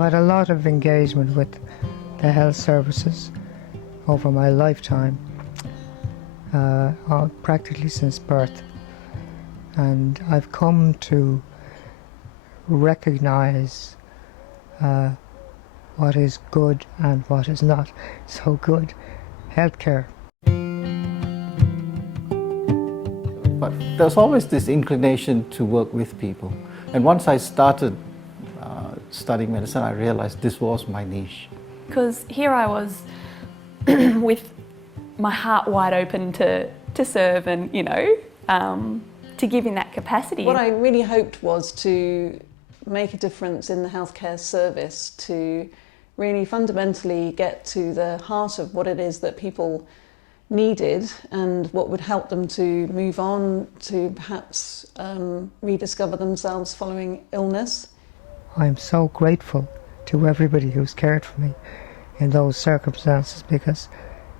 I've had a lot of engagement with the health services over my lifetime, practically since birth, and I've come to recognise what is good and what is not so good healthcare. But there's always this inclination to work with people, and once I started studying medicine, I realized this was my niche. Because here I was with my heart wide open to serve and, you know, to give in that capacity. What I really hoped was to make a difference in the healthcare service, to really fundamentally get to the heart of what it is that people needed and what would help them to move on, to perhaps rediscover themselves following illness. I'm so grateful to everybody who's cared for me in those circumstances because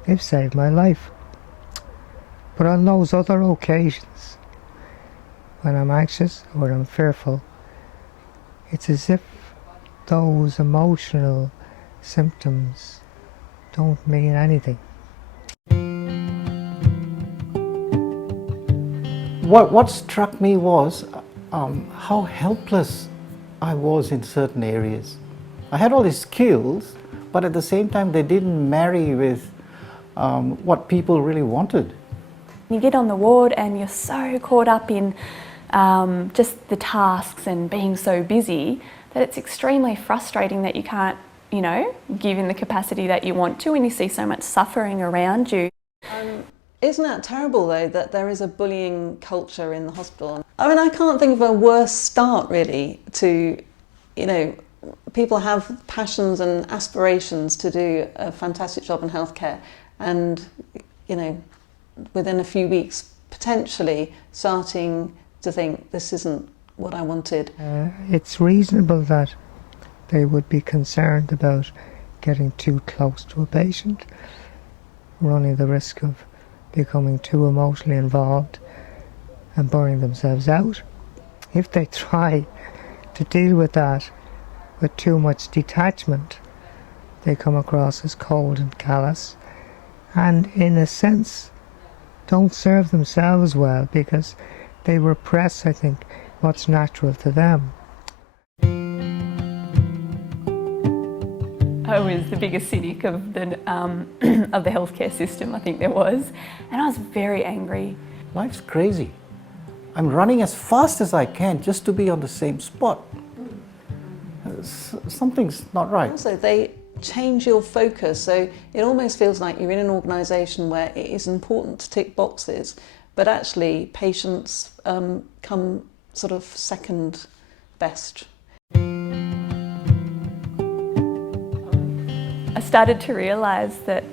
they've saved my life. But on those other occasions, when I'm anxious or I'm fearful, it's as if those emotional symptoms don't mean anything. What struck me was how helpless I was in certain areas. I had all these skills, but at the same time they didn't marry with what people really wanted. You get on the ward and you're so caught up in just the tasks and being so busy that it's extremely frustrating that you can't, you know, give in the capacity that you want to when you see so much suffering around you. Isn't that terrible though, that there is a bullying culture in the hospital? I mean, I can't think of a worse start really to, you know, people have passions and aspirations to do a fantastic job in healthcare and, you know, within a few weeks potentially starting to think this isn't what I wanted. It's reasonable that they would be concerned about getting too close to a patient, running the risk of becoming too emotionally involved and burning themselves out. If they try to deal with that with too much detachment, they come across as cold and callous and in a sense don't serve themselves well because they repress, I think, what's natural to them. I was the biggest cynic of the healthcare system I think there was, and I was very angry. Life's crazy. I'm running as fast as I can just to be on the same spot. Something's not right. Also, they change your focus, so it almost feels like you're in an organisation where it is important to tick boxes, but actually patients come sort of second best. I started to realise that,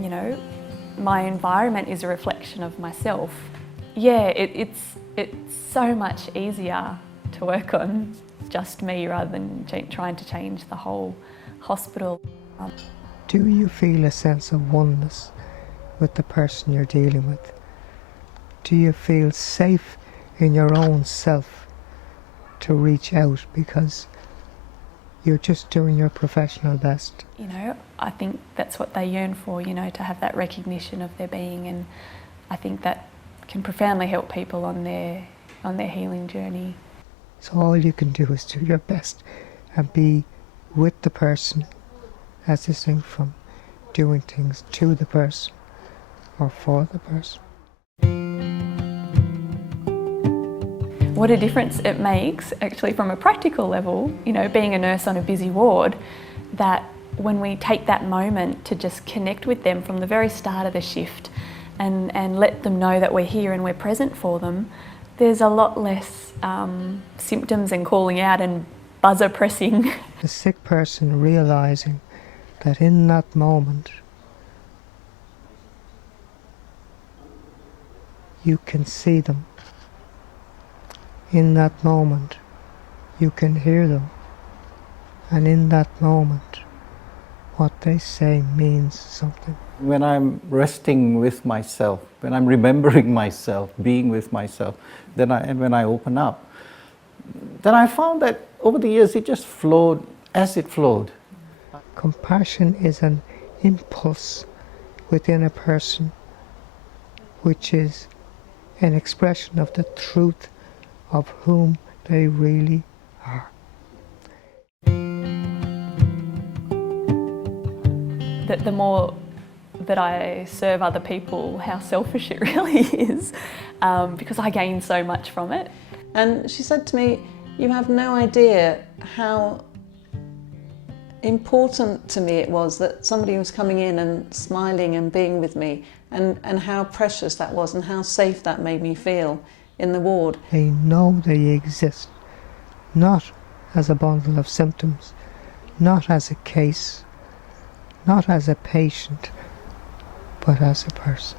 you know, my environment is a reflection of myself. Yeah, it's so much easier to work on just me rather than trying to change the whole hospital. Do you feel a sense of oneness with the person you're dealing with? Do you feel safe in your own self to reach out because you're just doing your professional best? You know, I think that's what they yearn for, you know, to have that recognition of their being, and I think that can profoundly help people on their healing journey. So all you can do is do your best and be with the person as distinct from doing things to the person or for the person. What a difference it makes actually from a practical level, you know, being a nurse on a busy ward, that when we take that moment to just connect with them from the very start of the shift and let them know that we're here and we're present for them, there's a lot less symptoms and calling out and buzzer pressing. The sick person realising that in that moment you can see them. In that moment you can hear them. And in that moment what they say means something. When I'm resting with myself, when I'm remembering myself, being with myself, and when I open up, then I found that over the years it just flowed as it flowed. Compassion is an impulse within a person which is an expression of the truth of whom they really are. The more that I serve other people, how selfish it really is, because I gain so much from it. And she said to me, "You have no idea how important to me it was that somebody was coming in and smiling and being with me, and how precious that was and how safe that made me feel in the ward." They know they exist, not as a bundle of symptoms, not as a case, not as a patient, but as a person.